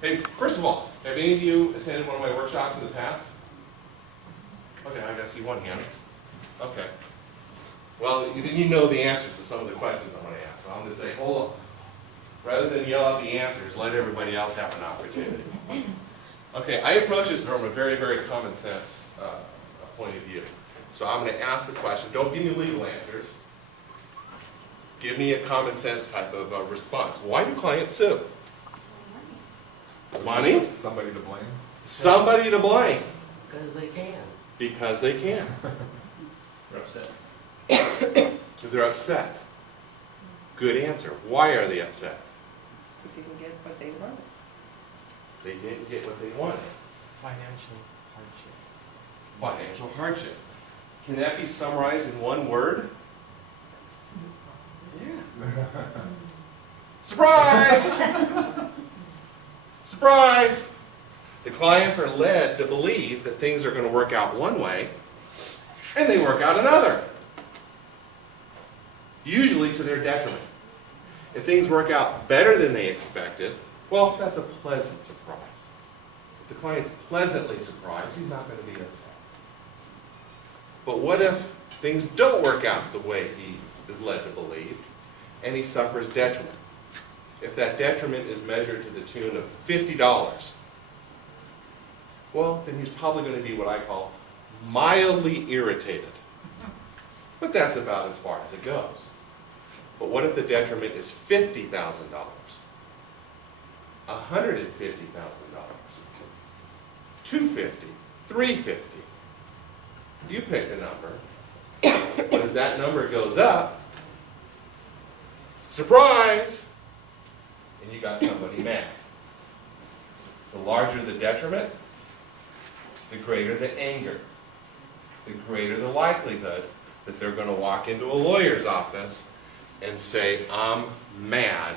Hey, first of all, have any of you attended one of my workshops in the past? Okay, I gotta see one hand. Okay. Well, then you know the answers to some of the questions I'm going to ask. So I'm going to say, hold on. Rather than yell out the answers, let everybody else have an opportunity. Okay, I approach this from a very, very common sense point of view. So I'm going to ask the question. Don't give me legal answers. Give me a common sense type of response. Why do clients sue? Money? Somebody to blame? Somebody to blame. Because they can. Because they can. They're upset. They're upset. Good answer. Why are they upset? They didn't get what they wanted. They didn't get what they wanted. Financial hardship. Financial hardship. Can that be summarized in one word? Yeah. Surprise! Surprise! The clients are led to believe that things are going to work out one way, and they work out another. Usually to their detriment. If things work out better than they expected, well, that's a pleasant surprise. If the client's pleasantly surprised, he's not going to be upset. But what if things don't work out the way he is led to believe, and he suffers detriment? If that detriment is measured to the tune of $50, well, then he's probably going to be what I call mildly irritated. But that's about as far as it goes. But what if the detriment is $50,000? $150,000? $250,000? $350,000? You pick a number. But as that number goes up, surprise! And you got somebody mad. The larger the detriment, the greater the anger, the greater the likelihood that they're going to walk into a lawyer's office and say, I'm mad,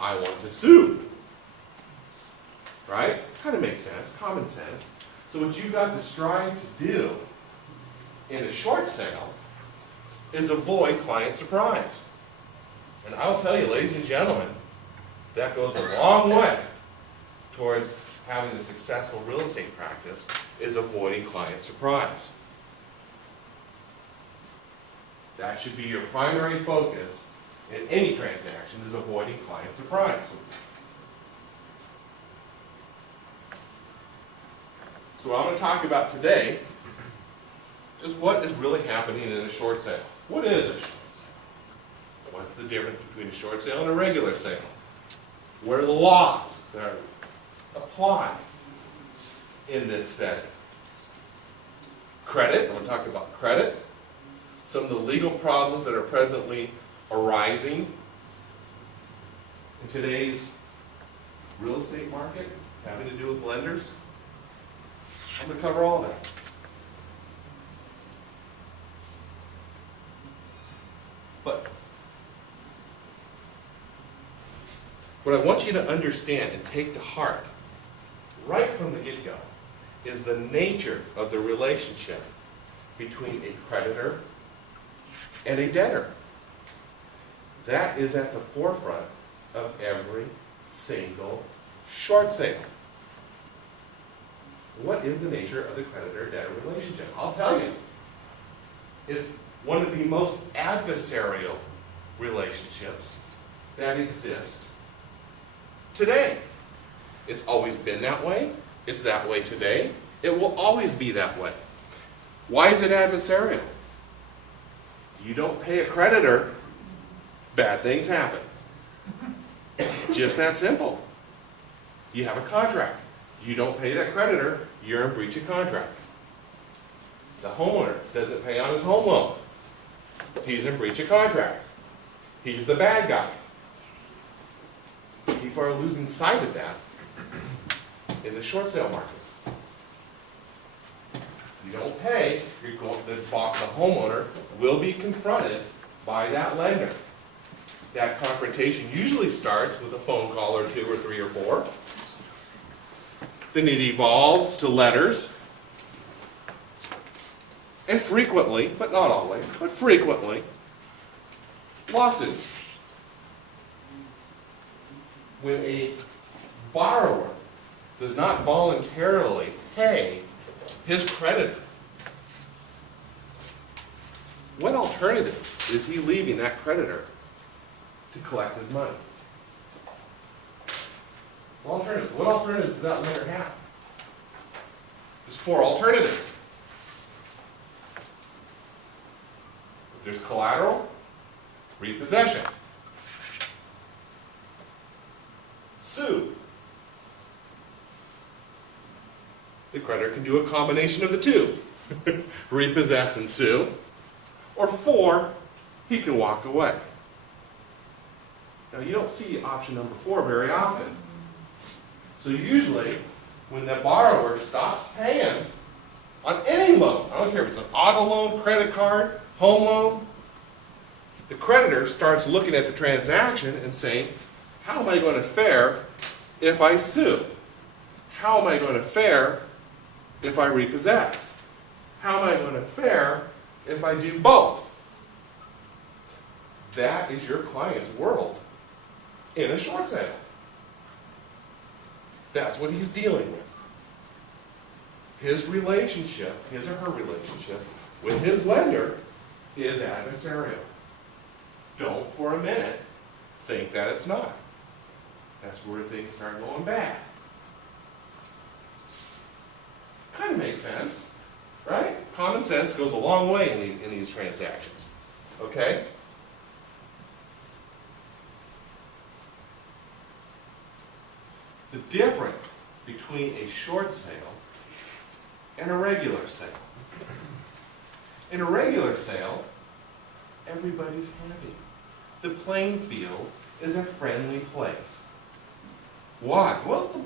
I want to sue. Right? Kind of makes sense, common sense. So what you've got to strive to do in a short sale is avoid client surprise. And I'll tell you, ladies and gentlemen, that goes a long way towards having a successful real estate practice, is avoiding client surprise. That should be your primary focus in any transaction, is avoiding client surprise. So what I'm going to talk about today is what is really happening in a short sale. What is a short sale? What's the difference between a short sale and a regular sale? What are the laws that apply in this setting? Credit, I'm going to talk about credit. Some of the legal problems that are presently arising in today's real estate market, having to do with lenders. I'm going to cover all that. But what I want you to understand and take to heart right from the get-go is the nature of the relationship between a creditor and a debtor. That is at the forefront of every single short sale. What is the nature of the creditor-debtor relationship? I'll tell you. It's one of the most adversarial relationships that exist today. It's always been that way. It's that way today. It will always be that way. Why is it adversarial? You don't pay a creditor, bad things happen. Just that simple. You have a contract. You don't pay that creditor, you're in breach of contract. The homeowner doesn't pay on his home loan. He's in breach of contract. He's the bad guy. People are losing sight of that in the short sale market. You don't pay, the homeowner will be confronted by that lender. That confrontation usually starts with a phone call or two or three or four. Then it evolves to letters. And frequently, but not always, but frequently, lawsuits. When a borrower does not voluntarily pay his creditor, what alternatives is he leaving that creditor to collect his money? What alternatives does that lender have? There's 4 alternatives. If there's collateral, repossession. Sue. The creditor can do a combination of the two. Repossess and sue. Or 4, he can walk away. Now you don't see option number 4 very often. So usually, when the borrower stops paying on any loan, I don't care if it's an auto loan, credit card, home loan, the creditor starts looking at the transaction and saying, how am I going to fare if I sue? How am I going to fare if I repossess? How am I going to fare if I do both? That is your client's world in a short sale. That's what he's dealing with. His relationship, his or her relationship with his lender is adversarial. Don't for a minute think that it's not. That's where things start going bad. Kind of makes sense, right? Common sense goes a long way in these transactions. Okay? The difference between a short sale and a regular sale. In a regular sale, everybody's happy. The playing field is a friendly place. Why? Well,